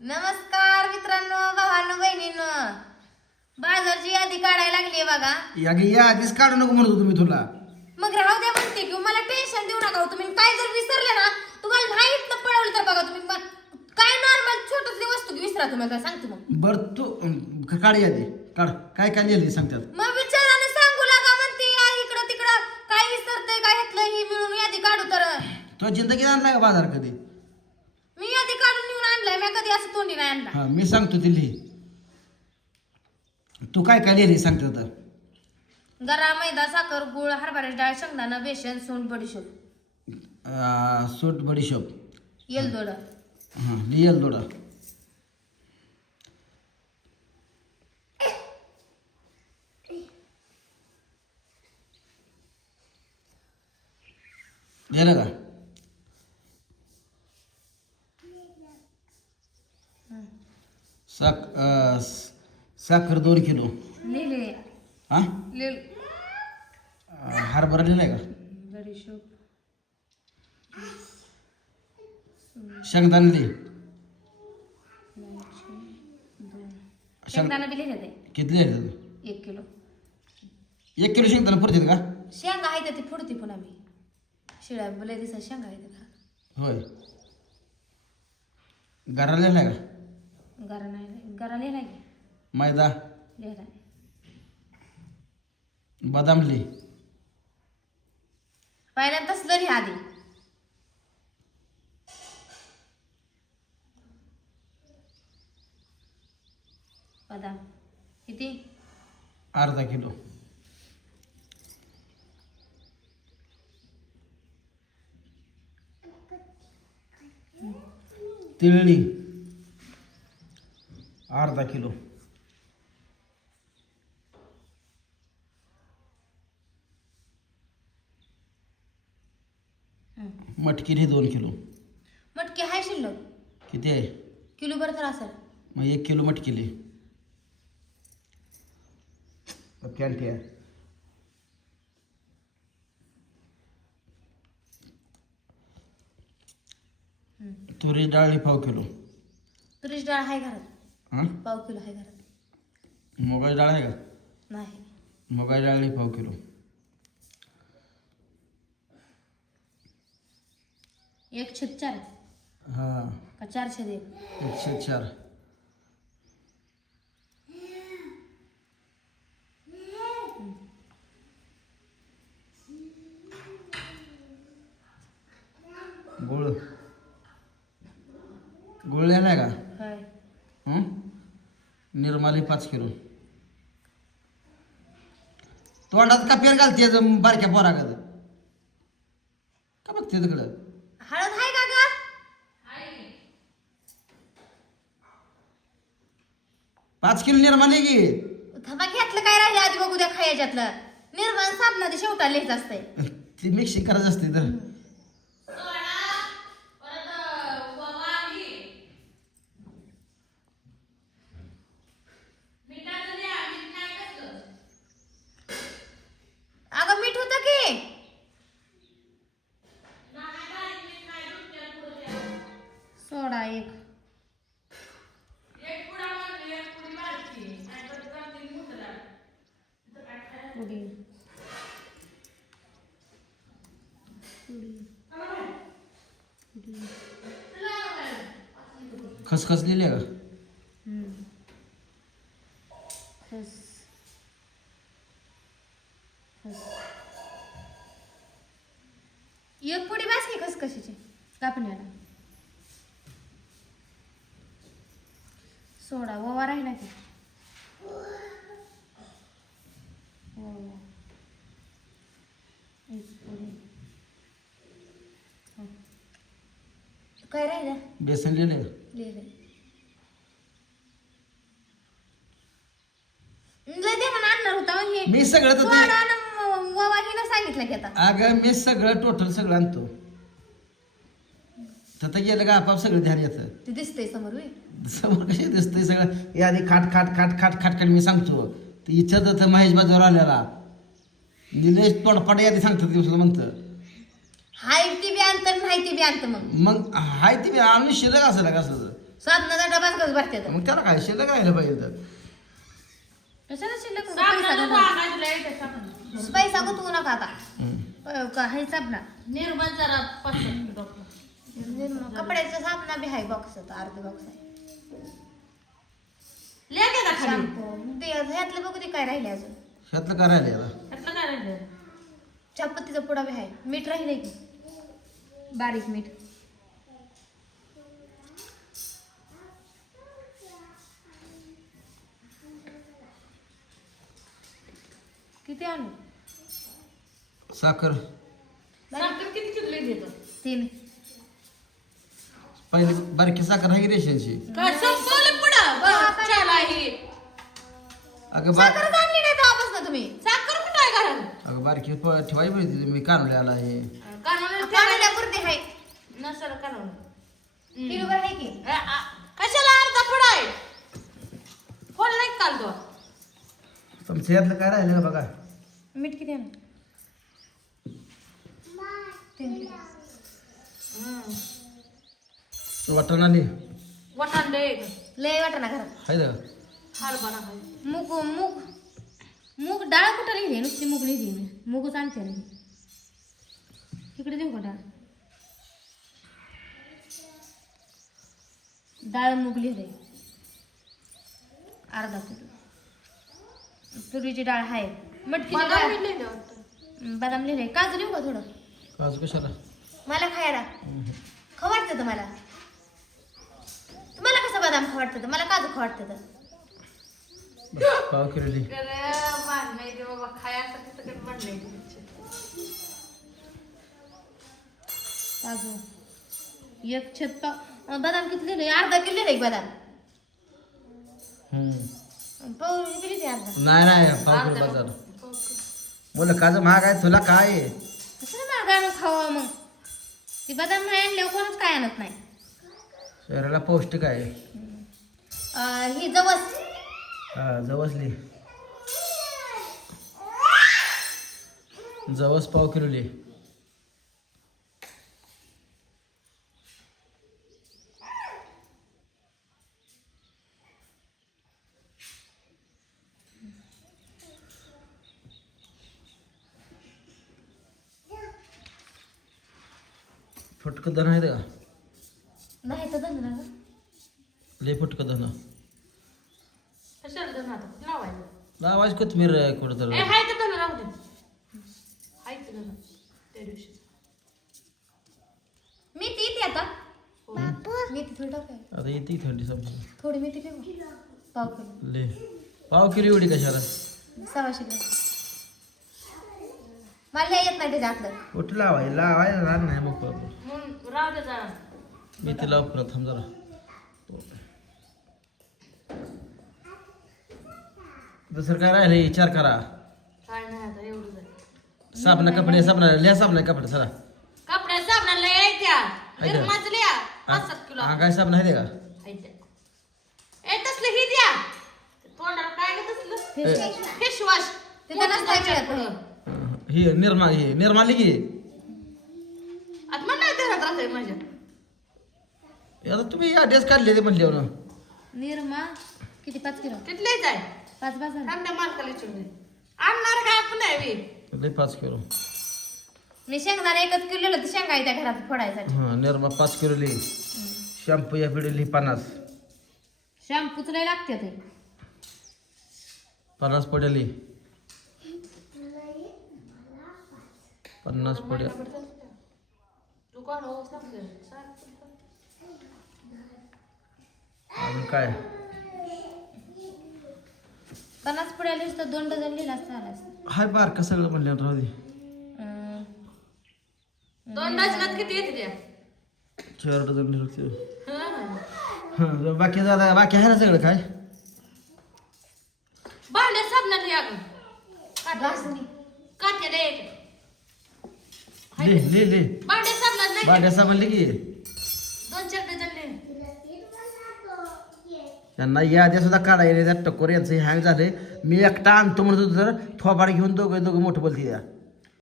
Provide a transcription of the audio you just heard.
नमस्कार मित्रांनो भावांनो बहिणींनो. बाजारची यादी काढायला लागली बघा. या गे या आधीच काढू नको म्हणत होतो मी तुला. मग राहू द्या म्हणते की मला टेन्शन देऊ नका हो. तुम्ही. काय जर विसरले ना तुम्हाला नाही इथनं पळवलं तर बघा तुम्ही. काय नॉर्मल छोटसली वस्तू की विसरा तुम्हाला काय सांगते मग. बर तू अं, काढ यादी. काढ. काय काय लिहिली सांगतात मग विचाराने सांगू लागा म्हणते या इकडं तिकडं काय विसरतंय काय घेतलं ही मिळून यादी काढू तर. तो जिंदगी आणला का बाजार कधी मी यादी काढून नेऊन आणलाय मी कधी हा मी सांगतो ती लिही. तू काय काय लिहिली सांगते आता. गरा मैदा साखर गुळ हरभऱ्याची डाळ शेंगदाणा बेसन सोंड बडीशोप. अं, सूट बडीशोप. येलदोड. हां लिहिल थोडा लिहिलं का? साख अं, स- साखर दोन किलो. लिहिले हां? लिहिले हरभरा लिहिलाय का? बडीशोप शेंगदाणा लिहि शेंगदाणा बी लिहिले ते. किती लिहायचं एक किलो. एक किलो शेंगदाणा परत का? शेंगा आहे ते फुडते पुन्हा मी. शिळ्या बोलाय दिसा शेंगा आहे घरात होय. गरा लिहिलाय का? गरा नाही गरा लिहिला की मैदा। लिहिला बदाम लिहि पहिल्यांदा तसलं लिहा आधी बदाम. किती? अर्धा किलो. तिळली अर्धा किलो. मटकी ही दोन किलो. मटकी हाय शिल्लक. किती आहे? किलो बरं तर असेल. मग एक किलो मटकी लिहि कॅन्टी आहे. तुरी डाळ ही पाव किलो. तुरीची डाळ आहे घरात. हां? पाव किलो आहे घरात. मुगाची डाळ आहे का? नाही. मुगाची डाळ ही पाव किलो. एक छेद चार. हां. का चार छेद एक एकशे चार गुळ गुळ लिहिलाय का होय हं? निर्माली पाच किलो. तोंडात का पेर घालते बारक्या पोरागत? का बघते तिकडं? हळद आहे का ग? पाच किलो निर्माली की? थांबा घेतलं काय राहिलं? आधी बघू द्या खायच्यातलं. निर्माण साबणा ते शेवटा लिहायचं असतंय. ती मिक्सिंग करायचं असते तर अगं मीठ होतं की सोडा एक. पुडी. खसखस लिहिली का? हम्म. खस. खस. एक पुडी बास की खसखशीची. कापण्याला. सोडा ओवा राहिला की हा. काय राहिलं? बेसन लिहिलंय. लय देवानं आणणार होता मग हे. मी सगळं तर ते- सोडा न म- ओवा हिनं सांगितलं की आता. अगं मी सगळं टोटल सगळं आणतो. तर गेलं का? आपाप सगळं ध्यान येतं. ते दिसतंय समोर होय. समोर कशी दिसतंय सगळं? हे आधी खाट खाट खाट खाट खाट खाट मी सांगतो. ते इच्छा तर महेश बाजूवर आलेला. निलेश तोंडपाडे आधी सांगतात दिवसाला म्हणतं. हाय ती बी अंतर नाही ती बी अंत मग. मग हाय ती आणून शिल्लक असं का असं. साधनाचा डबाच कसं भरते तर. मग त्याला काय शिल्लक राहिलं पाहिजे तर? कशाला शिल्लक पैसा. गुतवू? पैसा गुतवू नका आता. हम्म. अ, का हाय साबणा जरा कपड्याचा साबणा बी हाय बॉक्स अर्ध बॉक्स आहे. लेके का खाली? शॅम्पू ते ह्यातलं बघू ते काय राहिले अजून. ह्यातलं काय राहिले आता? त्यातलं काय राहिलं चहापत्तीचा पुडा बी आहे मीठ राहिले की? बारीक मीठ. किती आणू? साखर. साखर किती किलो घेतो तीन. पहिली बारकी साखर आहे की रेशनची? काय संपवलं पुढं? चला ही अगं बा साखरच आणली नाही तेव्हापासून तुम्ही. साखर कुठं आहे घरात? अगं बारकी प- ठेवायची पाहिजे मी कानवल्याला आहे. कानाला पाण्याला पुरते आहे. नसेल कानाला किलोभर आहे की? आ, कशाला अर्धा पुढं आहे? फोन नाही काल तो तुमच्या काय राहिलं का बघा. मीठ किती आणू तीन किलो वाटण आली वटाण लय. लय वाटा ना. घरात ना हरभरा मूग मूग. मूग डाळ कुठं लिहिली नुसती मूग लिहिली मी मूगच आणते नाही इकडे देऊ का डाळ? डाळ मूग लिहिले अर्धा किलो. तुरीची डाळ आहे मटकीची बदाम डाळ. वाटतं. बदाम लिहिले काजू लिहू का थोडं? काजू कशाला? मला खायला. खाऊ वाटतं मला तुम्हाला? बदाम खाऊ वाटतं मला काजू खाऊ वाटतं बस, पाव किलो तर ते. काजू एक छत पाव अं, बदाम किती लिहिले अर्धा किलो लिहिले बदाम. हम्म. पाव किती अर्धा? नाही नाही पाव किलो बाजार बोल काजू महाग आहे? तुला काय आहे? कसं मागानं खावा मग? ती बदाम नाही आणल्यावर कोणच काय आणत नाही. शरीराला पौष्टिक आहे. अं, ही जवस. हा जवसली जवस पाव किलो ली. फुटकं धन आहे का? नाही तर ना. लय फुटकं धन कशाला धन आता? लावायचं. लावायची कोथमीर कुठं तर ए, हाय तर धन राहू दे. हाय ते. त्या दिवशी. येते आता मेथी थोडी टाकाय आता येते थंडी थोडी मेथी ठेवू पाव किलो ले पाव किलो एवढी कशाला सव्वाशे ग्रॅम मला हे येत नाही त्याच्यातलं कुठं लावाय लावायला राहत नाही मग पाव. म्हणून राहू दे जरा. मी ते लाव परत थांब जरा. दुसरं काय राहिलं? विचार करा. काय नाही आता. साबणा कपडे साबणा लिहा साबणा कपडे चला. कपड्या साबणाला यायच्या हाय का? निर्माच लिहा. पाच सात किलो. हा काय साबणा आहे का? हायत्या. ए तसलं ही द्या. ते तोंडाला काय ग तसलं? ए, फेस वॉश ते तर नसतं मिळत नाही. ही निर्मा ही निर्माली की? आता मला नाही राहतंय माझ्या. आता तुम्ही ऍड्रेस काढले ते म्हणले ना निरमा किती पाच किलो? तिथलेच आहे पाच पाच झाले. थांबण्या मालकाला विचारून दे. आणणार काय आपण आहे? लय पाच किलो. मी शेंगदाणा एकच किलो तर शेंगा आहे त्या घरात फोडायसाठी. हा निर्मा पाच किलो लिही. शॅम्पू या पिढी लिही पन्नास. शॅम्पूच लय लागते ते. पन्नास पड्या लिही. पन्नास पड्या. तू कोण हो सांग. अजून काय? पन्नास पुढे आलीस तर दोन डझन लिहिला असता आला असता. हाय बार का सगळं म्हणलं राहू दे. अं, दोन डझनात किती येते त्या? चार डझन लिहिलं हं. हा बाकी दादा बाकी आहे ना सगळं काय? भांड्या साबणाला या गं. घासणी. काठ्याला एक लिह लिह लिह भांड्या साबणाला नाही भांड्या साबण लिह की. त्यांना याद्या सुद्धा काढायला त्या टकोर यांचं हँग झाले मी एकटा आणतो म्हणत होतो तर थोबाड घेऊन दोघं दोघं मोठं बोलते त्या